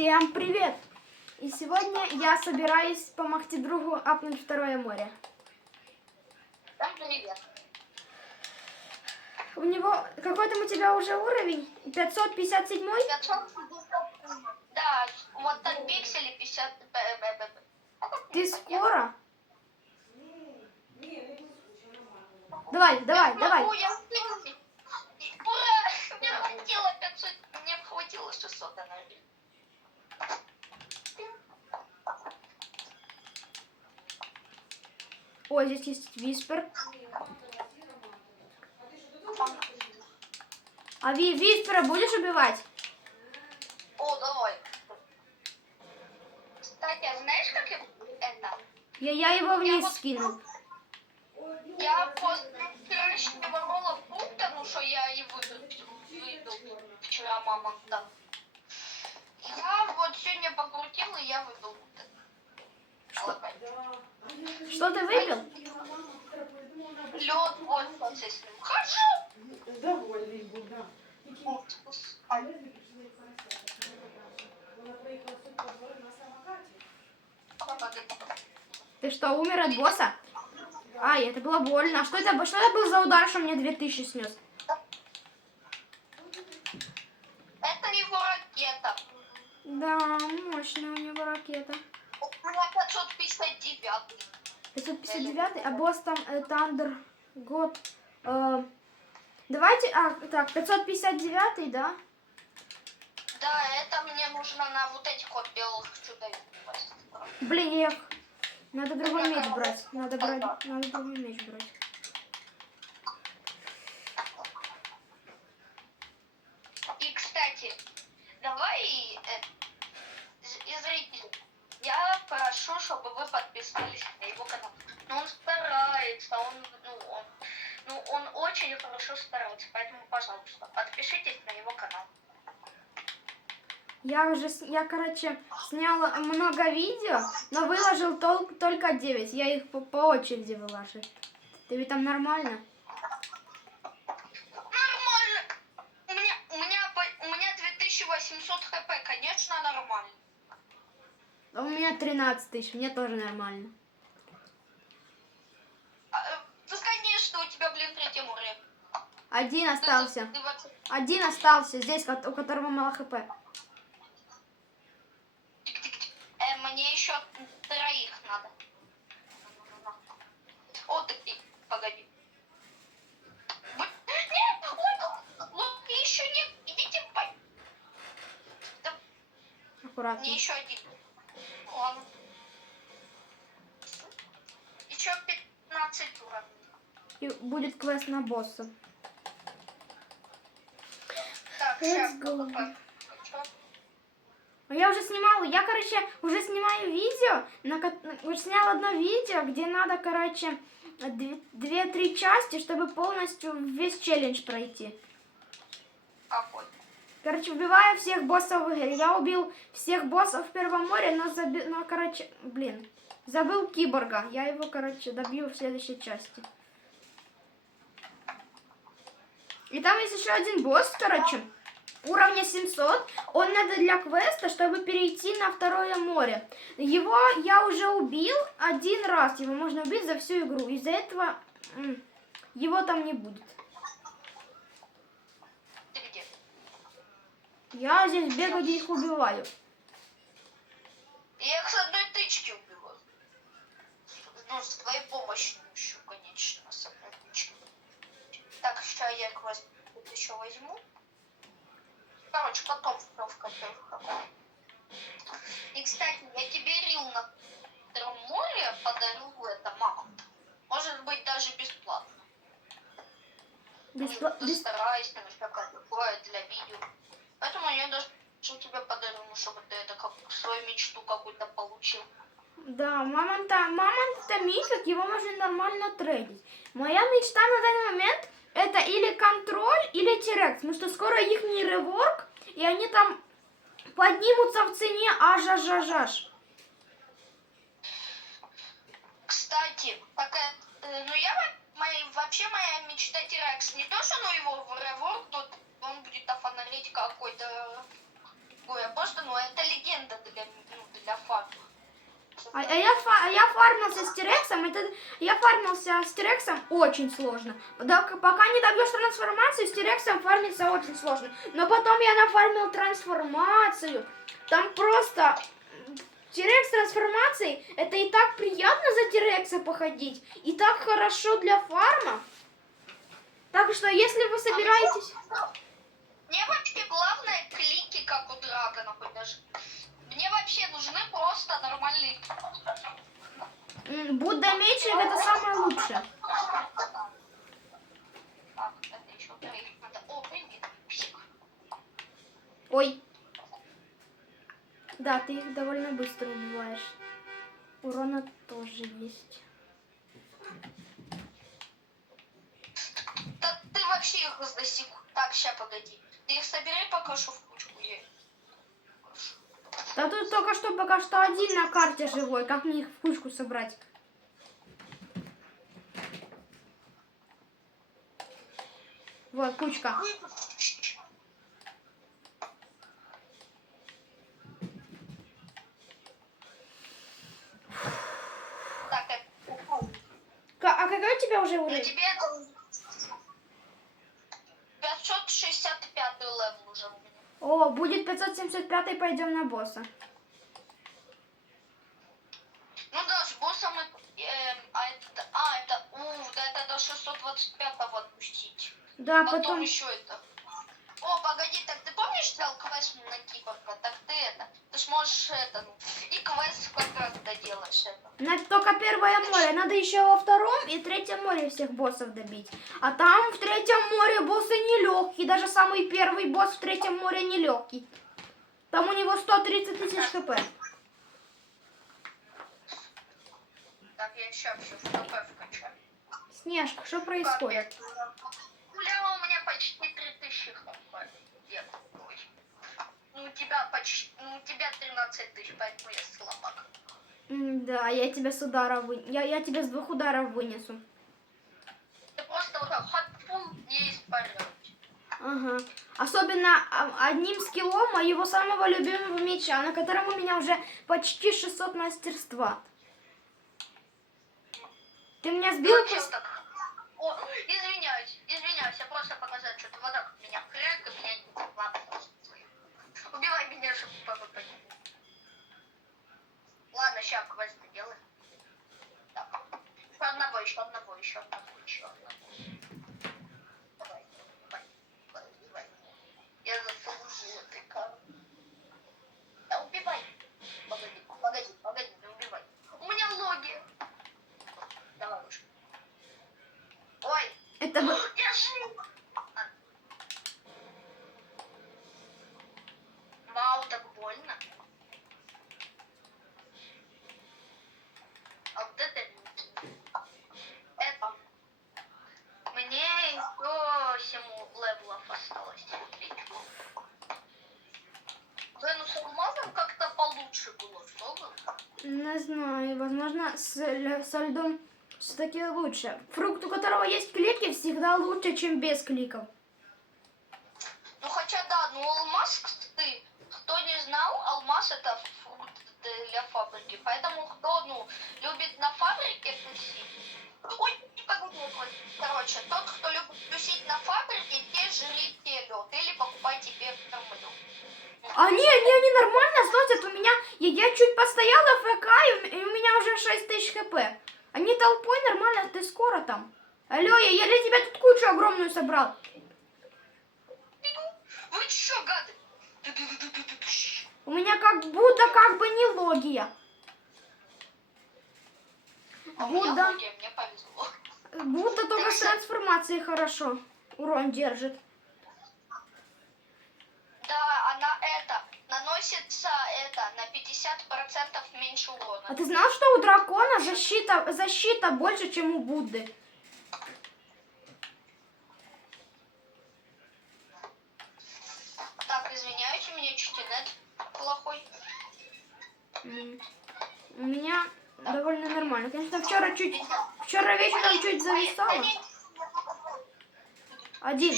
Всем привет! И сегодня я собираюсь помогти другу апнуть второе море. Всем привет. У него какой там у тебя уже уровень? 557? 550. Да, вот так пиксели 50. Ты скоро? Давай. Я могу, я в пикселе. Ура! Мне хватило 500, мне хватило 600 энергии. Ой, здесь есть виспер. А виспера будешь убивать? О, давай. Кстати, а знаешь, как это? Я его вниз вот- скинул. Я после вчерашнего ролла фрукта, ну что я и выбил вчера мама да. Я вот сегодня покрутил, и я выбил. Что ты выпил? Лед, вот, с ним хожу. Довольный был, да. Ты что, умер от босса? Ай, это было больно. А что это был за удар, что мне 2000 снес? Это его ракета. Да, мощная у него ракета. У меня 559. 559, а босс там Thunder God. Давайте, так, 559, да? Да, это мне нужно на вот этих вот белых чудовищ. Блин, надо другой меч брать. Надо другой меч брать. И, кстати, давай, и зрители, я прошу, чтобы вы подписались на его канал. Но он старается, он очень хорошо старается, поэтому, пожалуйста, подпишитесь на его канал. Я, короче, сняла много видео, но выложил только 9. Я их по очереди выложу. Ты ведь там нормально? Нормально. У меня 2800 хп, конечно, нормально. А у меня 13 тысяч, мне тоже нормально. Да, конечно, у тебя, блин, третье море. Один остался. Ты вообще- Один остался здесь, у которого мало хп. Мне еще троих надо. О, ты, погоди. Нет, ой, еще нет. Идите, да, Аккуратно. мне еще один. Ладно. Еще 15 уровней. И будет квест на босса. Так, Let's сейчас. go. Я уже снимала, уже снимаю видео, уже сняла одно видео, где надо, 2-3 части, чтобы полностью весь челлендж пройти. Какой? Убиваю всех боссов в игре. Я убил всех боссов в Первом море, но забыл киборга. Я его, добью в следующей части. И там есть еще один босс, уровня 700. Он надо для квеста, чтобы перейти на второе море. Его я уже убил один раз. Его можно убить за всю игру. Из-за этого его там не будет. Ты где? Я здесь бегаю, где их убиваю. Я их с одной тычки убила. Ну, с твоей помощью еще, конечно, с одной тычки. Так, сейчас я квест еще возьму. Короче, потом в кафе. И, кстати, я тебе рил на втором море подарил это мамонт. Может быть, даже бесплатно. Стараюсь, там всякое такое для видео. Поэтому я даже тебе подарю, чтобы ты это как свою мечту какую-то получил. Да, мамонт это мифик, его можно нормально трейдить. Моя мечта на данный момент это или контроль, или тирекс, потому что скоро их не реворк, и они там поднимутся в цене аж. Кстати, вообще моя мечта тирекс не то, что его в реворк, он будет офонарить какой-то фигу, я просто, ну, это легенда для фарма. Я фармился с Тирексом, я фармился с Тирексом очень сложно. Пока не добьешь трансформацию, с Тирексом фармиться очень сложно. Но потом я нафармил трансформацию. Там просто Тирекс трансформацией, это и так приятно за Тирекса походить, и так хорошо для фарма. Так что, если вы собираетесь... Мне вообще главное клики, как у Драгона, хоть даже. Мне вообще нужны просто нормальные... Будда мечник это самое лучшее. Так, это еще троих надо. О, привет, псих. Ой. Да, ты их довольно быстро убиваешь. Урона тоже есть. Да ты вообще их достиг. Так, ща, погоди. Ты их собери пока что в кучку. Да тут только что пока что один на карте живой. Как мне их в кучку собрать? Вот, кучка. Так, это... А какой у тебя уже На уровень? тебе это... 565 левел уже у меня. О, будет 575, пойдем на босса. Ну да, с боссом мы... да это до 625-го отпустить. Да, Потом потом... еще это. О, погоди, так ты помнишь, взял квест на киборга? Так ты сможешь это, ну, и квест как раз доделаешь это. Только первое море. Надо еще во втором и третьем море всех боссов добить. А там в третьем море боссы нелегкие. Даже самый первый босс в третьем море нелегкий. Там у него 130 тысяч хп. Так, я сейчас все в ХП вкачаю. Снежка, что происходит? Гуляла у меня почти 3000 хп. Ну, у тебя почти... Ну, у тебя 13 тысяч, поэтому я слабак. Да, я тебя с удара я тебя с 2 ударов вынесу. Ты просто вот так хатфул и испарил. Ага. Особенно одним скиллом моего самого любимого меча, на котором у меня уже почти 600 мастерства. Ты меня сбил? Ну, чё так? О, извиняюсь, я просто показать, что ты вот так меня хряк, и меня не ладно. Убивай меня, чтобы ПВП. Ладно, сейчас квест сделаем. Так. Еще одного. Давай. Я заслужил этой карты. Да убивай. Погоди, не убивай. У меня логи. Давай уж. Ой. Это бы... Я жив. Вау, так больно. А вот это... Мне еще 7 левелов осталось. Ну, с алмазом как-то получше было. Что было? Не знаю, возможно, со льдом все-таки лучше. Фрукт, у которого есть клики, всегда лучше, чем без кликов. Ну, хотя да, ну алмаз, кстати, кто не знал, алмаз это фрукт для фабрики. Поэтому кто, ну, любит на фабрике тусить. Ой, не погоди. Короче, тот, кто любит тусить на фабрике, те жрите лед или покупайте первым лед. Они нормально сносят. У меня, я чуть постояла в ФК, и у меня уже 6000 хп. Они толпой нормально, ты скоро там. Алло, я для тебя тут кучу огромную собрал. Вы чё, гады? У меня как будто как бы не логия. А у меня Будда, логия, мне повезло. будто только с трансформацией хорошо урон держит. Да, она наносится на 50% меньше урона. А ты знал, что у дракона защита больше, чем у Будды? Так, извиняюсь, у меня чуть нет плохой. У меня довольно нормально. Конечно, вчера вечером чуть зависало. Один.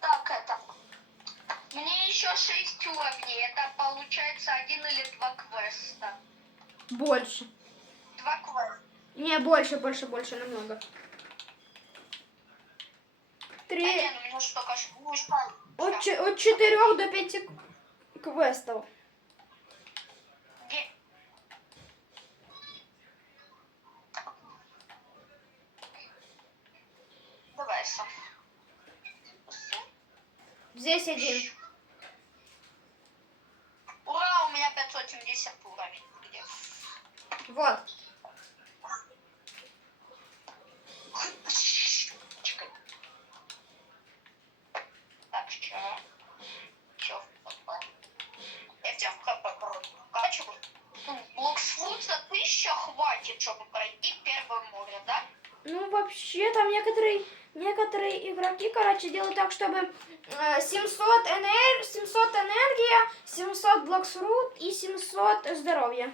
Так, это... еще 6 уровней. Это получается 1 или 2 квеста. Больше. 2 квеста. Не, больше намного. Да Три. не, ну мне что, кажется, ну, что? От 4 до 5 квестов. Где? Давай сам. Здесь один. Ура, у меня 570 уровень. Где? Вот. Чекай. Так, чё в ХП? Я тебя в ХП прокачиваю. Блоксфрут за 1000 хватит, чтобы пройти первое море, да? Ну, вообще, там некоторые игроки, короче, делают так, чтобы 700 энергия, 700 блоксфрут и 700 здоровья.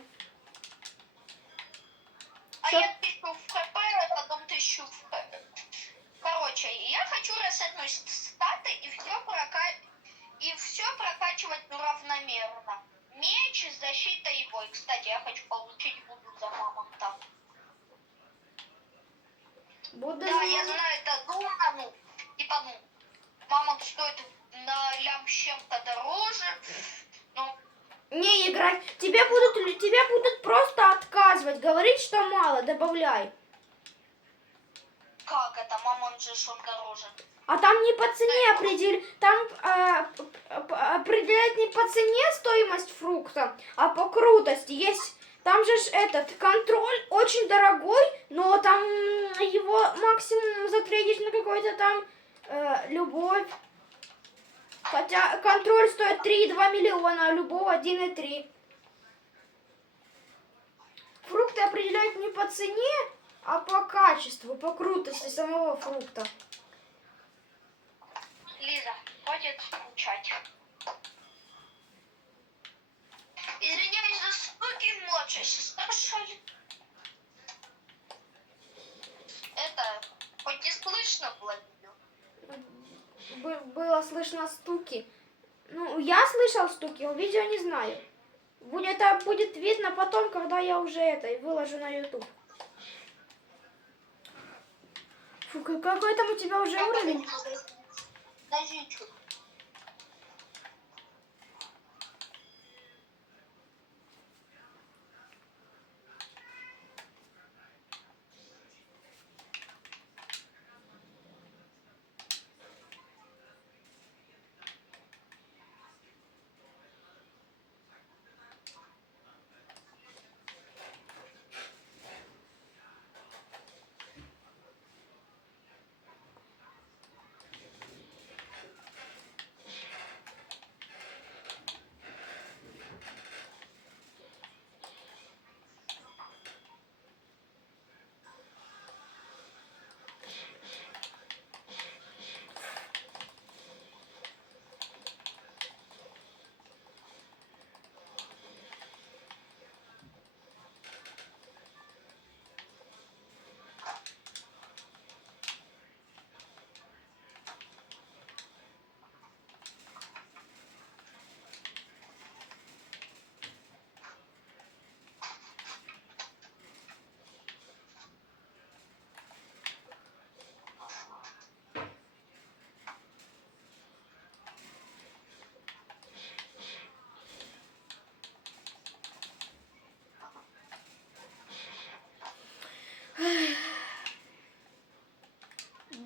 А Что? я 1000 в ХП, а потом 1000 в ХП. Короче, я хочу ресетнуть статы и все прокачивать равномерно. Меч, защита и бой. Кстати, я хочу получить буду за мамонта. Буду Да, я знаю, это ну, типа, мамонт стоит на лям с чем-то дороже. Ну, не играть. Тебе будут просто отказывать, говорить, что мало, добавляй. как это? Мамонт же он дороже. А там не по цене определяет не по цене стоимость фрукта, а по крутости. Есть там же этот контроль очень дорогой, но там его максимум затрейдишь на какой-то там любовь. Хотя контроль стоит 3,2 миллиона, а любого 1,3. Фрукты определяют не по цене, а по качеству, по крутости самого фрукта. Лиза, хватит скучать. Извиняюсь за звуки, младшая сестра шалит. Это, хоть не слышно было видео? Было слышно стуки. Ну, я слышал стуки, а видео не знаю. Это будет видно потом, когда я уже и выложу на YouTube. Фу, какой там у тебя уже уровень? Даже чуть.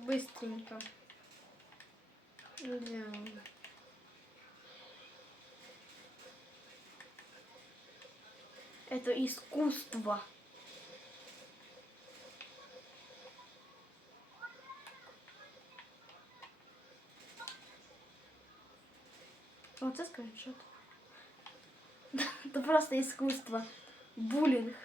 Быстренько. Да. Это искусство. Вот это скриншот. Это просто искусство. Буллинг.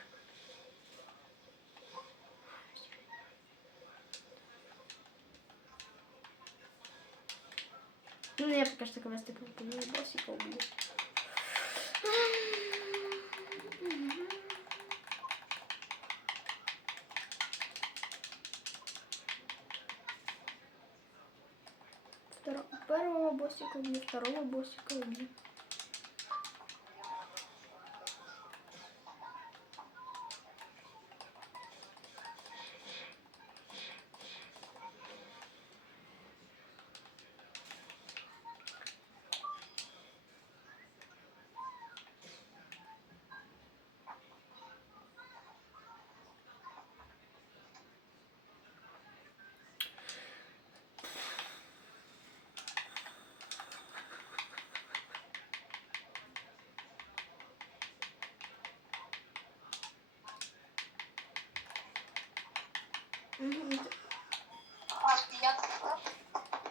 Ну, я пока что как раз такой боссика убью. Первого босса боссика убью, второго боссика убью.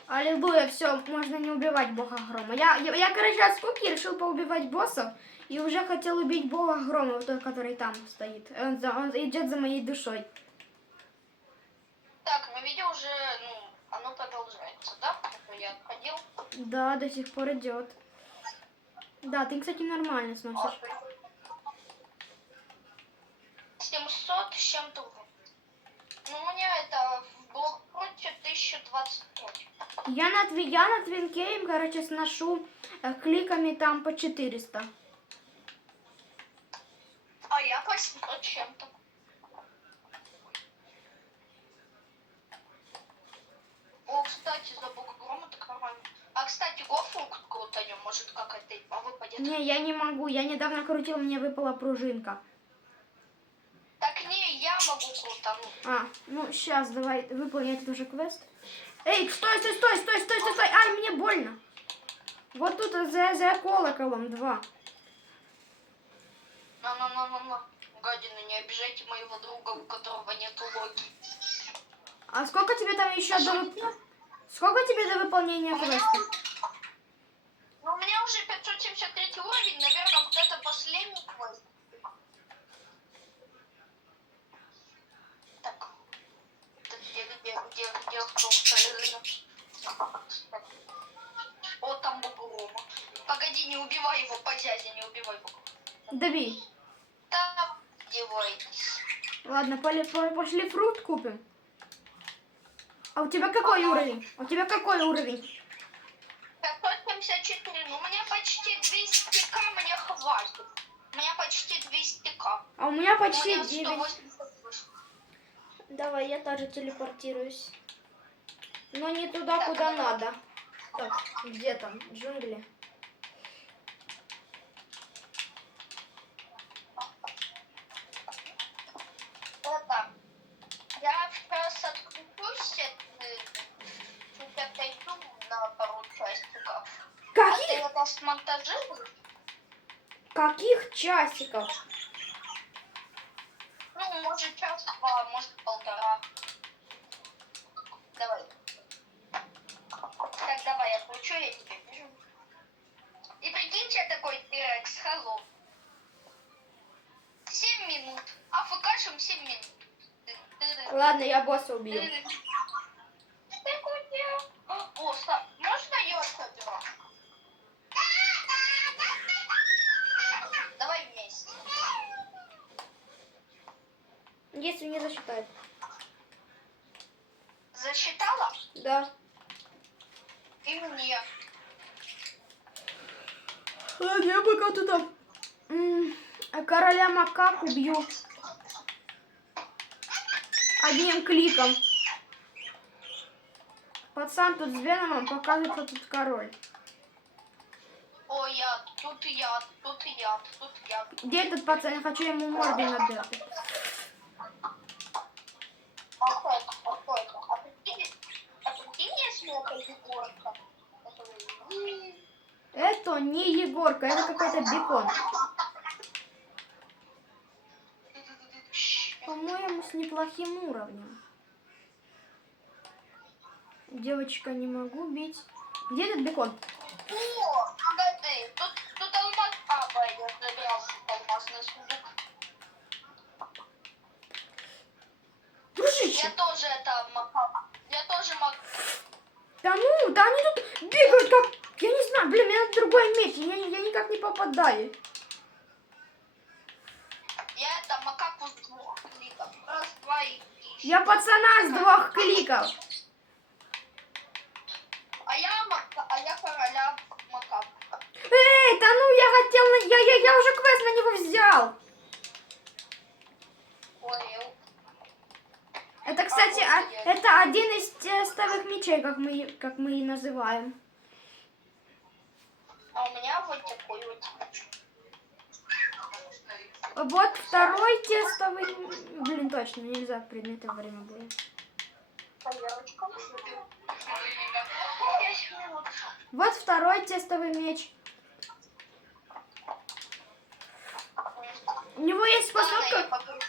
Аллилуйя, все, можно не убивать бога грома. Я, короче, от скуки решил поубивать боссов и уже хотел убить бога грома, вот тот, который там стоит. Он идет за моей душой. Так, ну видео уже, ну, оно продолжается, да? Я отходил. Да, до сих пор идет. Да, ты, кстати, нормально сносишь. 700 с чем-то. Ну, у меня это в блокпоинте 1025. Я на твинке, короче, сношу кликами там по 400. А я по 700 чем-то. О, кстати, за бога грома так нормально. А, кстати, гофру крутанем, может, как это выпадет. Не, я не могу. Я недавно крутила, мне выпала пружинка. Так не, я могу крутануть. А, ну сейчас давай выполним этот уже квест. Эй, стой! Ай, мне больно. Вот тут за колоколом 2. На. Гадины, не обижайте моего друга, у которого нет логи. А сколько тебе там еще Сколько тебе до выполнения квеста? Ну, у меня уже 573 уровень, наверное, вот это последний квест. Так. Где кто? О, там Богорома. Погоди, не убивай его, по дяде, не убивай Богорома. Добей. Там девайтесь. Ладно, пошли фрукт купим. А у тебя какой уровень? 574, ну у меня почти 200к, мне хватит. У меня почти 200к. А у меня У почти меня 9. 188. Давай, я тоже телепортируюсь. Но не туда, Так, куда давай. надо. Так, где там? Джунгли. Это, я сейчас отключусь, чуть отойду на пару часиков. А ты Каких? это смонтажируешь? Каких часиков? Ну, может час-два, может полтора. Давай. Так, давай, я включу, я тебе пишу. И прикиньте, я такой T-Rex, hello. 7 минут. АФКшим 7 минут. Ладно, я босса убью. Ты где? О, можно я заберу? Давай вместе. Если не засчитает. Засчитала? Да. И мне. Ладно, я пока тут короля макак убью. Одним кликом. Пацан тут с Веномом показывает, что тут король. О, я, тут я, тут я, тут я. Где этот пацан? Я хочу ему морду набить. А прикинь, если это Егорка? Это не Егорка, это какой-то бекон. По-моему, с неплохим уровнем. Девочка, не могу бить. Где этот бекон? О, погоди, тут алмаз. А, я забирал алмазный сундук. Дружище! Я тоже это макак. Я тоже макак. Да ну, да они тут бегают как... Я не знаю, блин, у меня другой меч, я никак не попадаю. Я это макаку с 2 кликов. Раз, два и Я пацана с 2 кликов. А я макак. А я короля макаку. Эй, да ну я уже квест на него взял. Понял. Это, кстати, это один из тестовых мечей, как мы и называем. А у меня вот такой вот. Вот второй тестовый... Блин, точно, нельзя предметы во время боя. Поверочка. 10 минут. Вот второй тестовый меч. У него есть Ладно, я способка... покажу.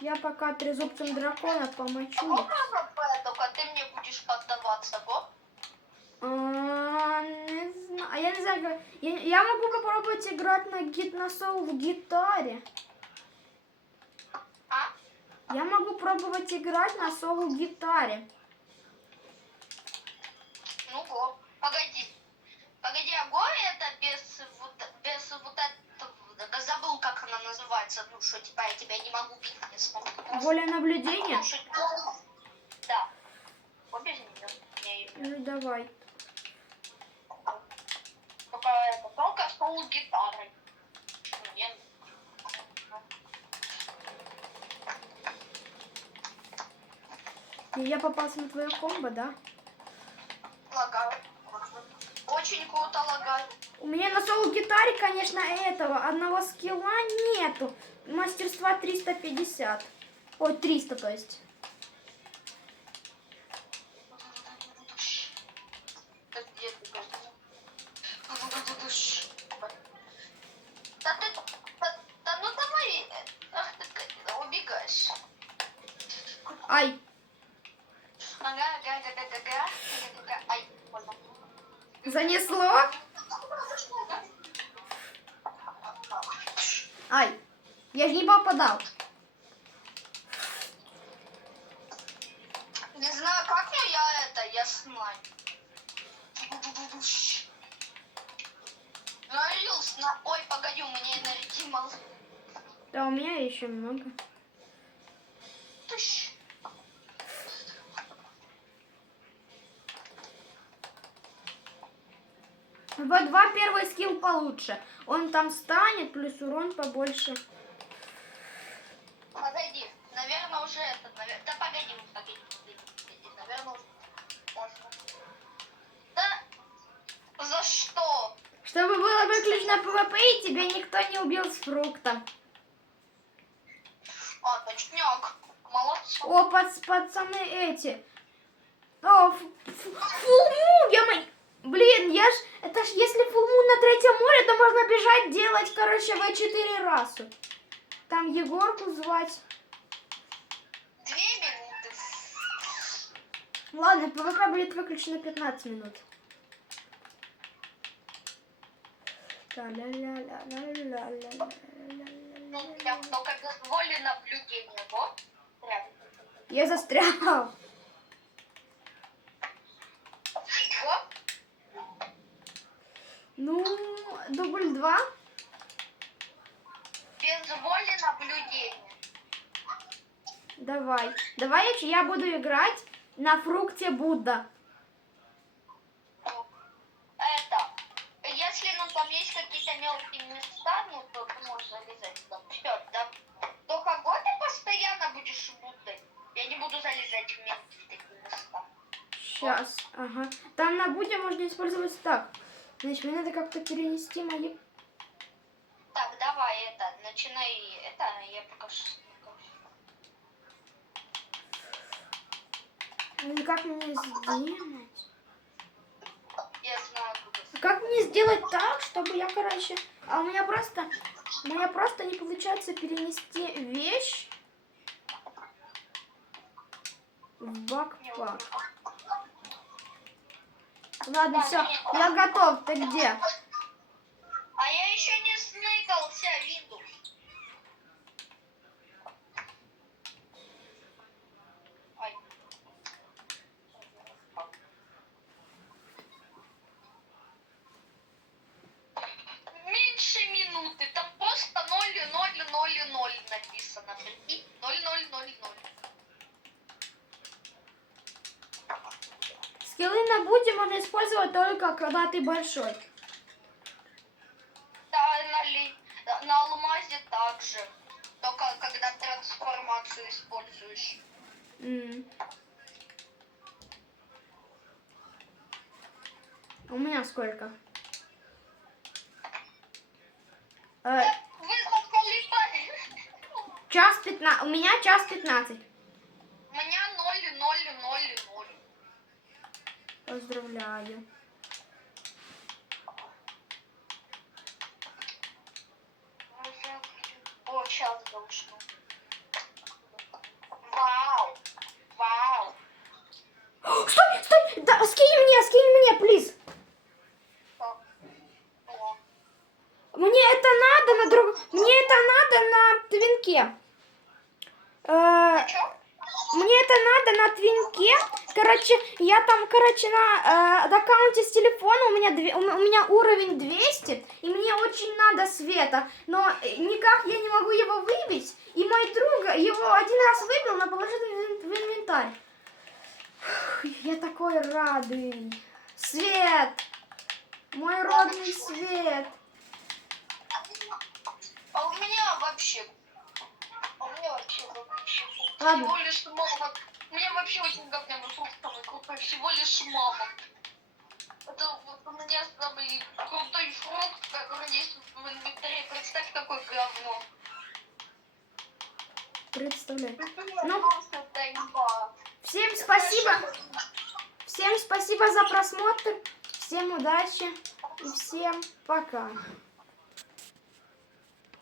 Я пока трезубцем дракона помочу. Можно ПВП, только ты мне будешь поддаваться, го? Не знаю. А я не знаю, как... Я могу попробовать играть на соло в гитаре. А? Я могу пробовать играть на соло гитаре. Ну, го. Погоди. Погоди, а го это без вот этого... Забыл, как она называется. Ну, что, типа, я тебя не могу бить, не смогу. Воля наблюдения? Да. Вот без нее. Не, Ну давай. только с полугитарой. Нет. Я попался на твое комбо, да? Лагаю. Очень круто лагаю. У меня на соло-гитаре, конечно, этого одного скилла нету. Мастерства 350. Ой, 300, то есть. Где ты, да ты, да ну давай, ах ты, убегаешь. Ай, Ага. Ай, больно. занесло? Ай, я же не попадал. Не знаю, как я снайп. Налился на... Ой, погоди, у меня энергии мало. Да, у меня еще много. Тыщ. Вот два первый скилл получше. Он там станет, плюс урон побольше. Погоди, наверное, уже это... Да погоди, наверное, уже можно. Да, за что? Чтобы было выключено ПВП и тебя никто не убил с фруктом. А, точняк. Молодцы. О, пацаны эти. О, фулму, Блин, это ж если фулму на третьем море, то можно бежать делать, короче, В4 расу. Там Егорку звать. 2 минуты. Ладно, ПВП будет выключено 15 минут. Ну, прям только без воли наблюдения, вот. Прям. Я застрял. Вот. Ну, дубль 2. Без воли наблюдения. Давай я буду играть на фрукте Будда. Это, если, ну, там есть какие-то мелкие места, ну, то ты можешь залезать там. Всё, да. Только год ты постоянно будешь Буддой. Я не буду залезать в мелкие такие места. Сейчас, ага. Там на Будде можно использовать так. Значит, мне надо как-то перенести мои... Так, давай, это, начинай, это, я покажу. Ну, как мне сделать? Я знаю, куда. Как мне сделать так, чтобы я, короче... А у меня просто не получается перенести вещь в бакпак. Ладно, все, я готов. Ты где? А я еще не сныкался, Windows. Ай. Меньше минуты, там просто 0,000 написано. Прикинь, 0,000. на Буде можно использовать только когда ты большой. Да, на алмазе также. Только когда трансформацию используешь. М. У меня сколько? Вы заколебали. Час 15. У меня час 15. У меня 0, 0, 0, 0. Поздравляю. О, сейчас должно. Вау. Вау. Стой, стой! Да, скинь мне, плиз. О. Мне это надо на Мне это надо на твинке. Чё? Мне это надо на твинке. Короче, я там, на аккаунте с телефона у меня уровень 200, и мне очень надо света, но никак я не могу его выбить. И мой друг его один раз выбил, но положил в инвентарь. Я такой радый. Свет! Мой родный свет. А у меня вообще... Ладно. Всего лишь мама. У меня вообще очень говняный фрукт самый крутой. Всего лишь мама. Это вот у меня самый крутой фрукт, который есть в инвентаре. Представь, какое говно. Представляю. Ну, всем спасибо. Всем спасибо за просмотр. Всем удачи и всем пока.